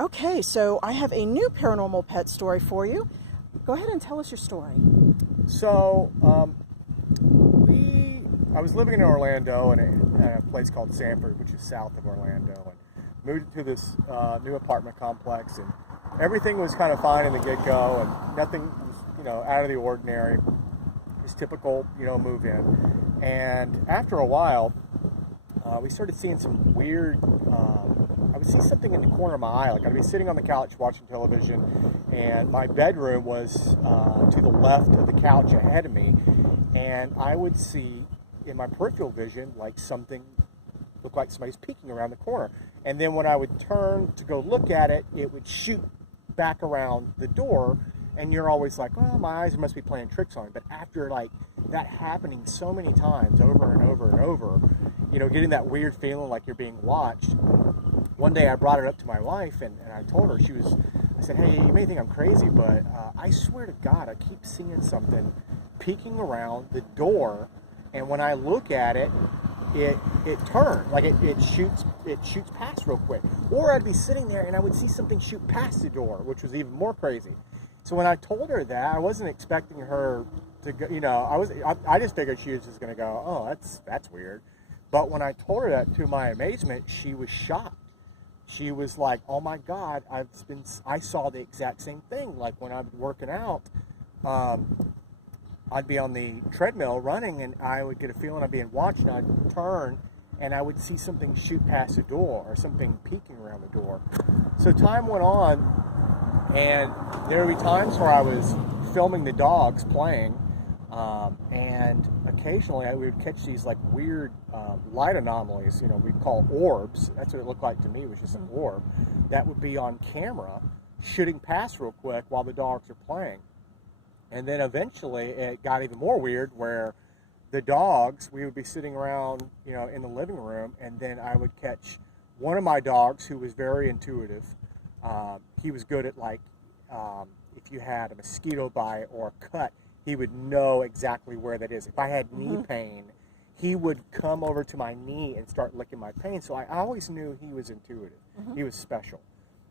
Okay, so I have a new paranormal pet story for you. Go ahead and tell us your story. So, I was living in Orlando in a place called Sanford, which is south of Orlando, and moved to this new apartment complex, and everything was kind of fine in the get-go, and nothing was, out of the ordinary. Just typical, move in. And after a while, we started seeing some weird. I would see something in the corner of my eye. Like I'd be sitting on the couch watching television, and my bedroom was to the left of the couch ahead of me, and I would see in my peripheral vision like something looked like somebody's peeking around the corner. And then when I would turn to go look at it, it would shoot back around the door, and you're always like, well, my eyes must be playing tricks on me. But after like that happening so many times over and over and over, getting that weird feeling like you're being watched, one day I brought it up to my wife, and I told her, I said, hey, you may think I'm crazy, but I swear to God, I keep seeing something peeking around the door, and when I look at it, it turns, like it shoots past real quick. Or I'd be sitting there and I would see something shoot past the door, which was even more crazy. So when I told her that, I wasn't expecting her to go, I just figured she was just going to go, oh, that's weird. But when I told her that, to my amazement, she was shocked. She was like, oh my God, I saw the exact same thing. Like when I was working out, I'd be on the treadmill running, and I would get a feeling of being watched, and I'd turn and I would see something shoot past the door or something peeking around the door. So time went on, and there would be times where I was filming the dogs playing, and occasionally we would catch these like weird light anomalies, we'd call orbs. That's what it looked like to me, was just an orb that would be on camera shooting past real quick while the dogs are playing. And then eventually it got even more weird, where the dogs, we would be sitting around, in the living room, and then I would catch one of my dogs who was very intuitive. He was good at, like, if you had a mosquito bite or a cut, he would know exactly where that is. If I had knee pain, he would come over to my knee and start licking my pain. So I always knew he was intuitive. He was special.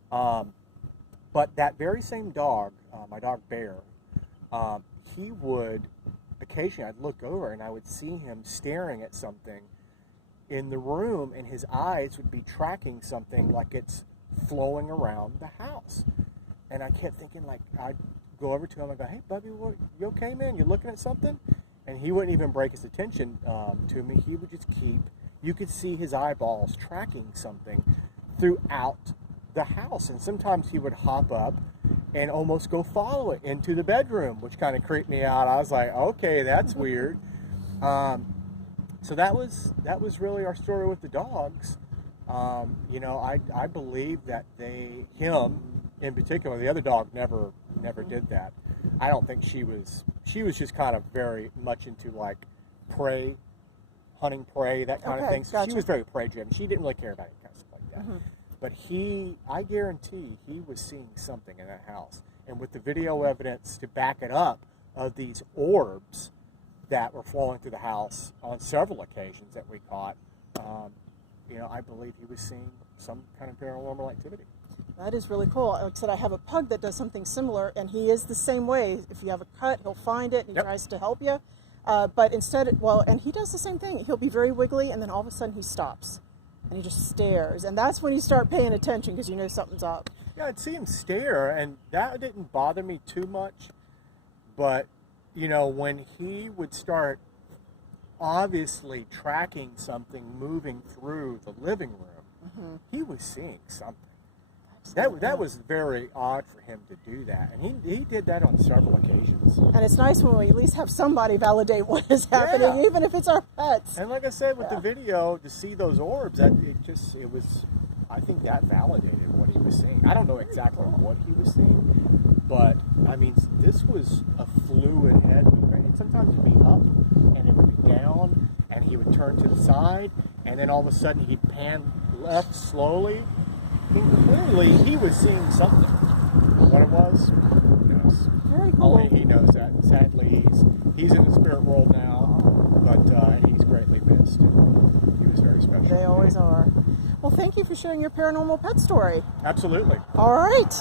But that very same dog, my dog Bear, he would, occasionally I'd look over and I would see him staring at something in the room, and his eyes would be tracking something like it's flowing around the house. And I kept thinking, like, I'd go over to him and go, hey, Bubby, you okay, man? You looking at something? And he wouldn't even break his attention to me. He would just you could see his eyeballs tracking something throughout the house. And sometimes he would hop up and almost go follow it into the bedroom, which kind of creeped me out. I was like, okay, that's weird. So that was really our story with the dogs. I believe that him in particular, the other dog never did that. I don't think she was just kind of very much into like prey, hunting prey, that kind of thing. So gotcha. She was very prey driven. She didn't really care about any kind of stuff like that. But I guarantee he was seeing something in that house. And with the video evidence to back it up of these orbs that were flowing through the house on several occasions that we caught, I believe he was seeing some kind of paranormal activity. That is really cool. Like I said, I have a pug that does something similar, and he is the same way. If you have a cut, he'll find it, and he tries to help you. But instead, and he does the same thing. He'll be very wiggly, and then all of a sudden he stops, and he just stares. And that's when you start paying attention, because you know something's up. Yeah, I'd see him stare, and that didn't bother me too much. But, when he would start obviously tracking something moving through the living room, he was seeing something. That was very odd for him to do that, and he did that on several occasions. And it's nice when we at least have somebody validate what is happening, even if it's our pets. And like I said, with the video, to see those orbs, I think that validated what he was seeing. I don't know exactly what he was seeing, but I mean, this was a fluid head movement. And sometimes it'd be up, and it would be down, and he would turn to the side, and then all of a sudden he'd pan left slowly. And clearly he was seeing something. What it was, who knows? Very cool. Only he knows that. Sadly, he's in the spirit world now, but he's greatly missed. He was very special. They always are. Well, thank you for sharing your paranormal pet story. Absolutely. All right.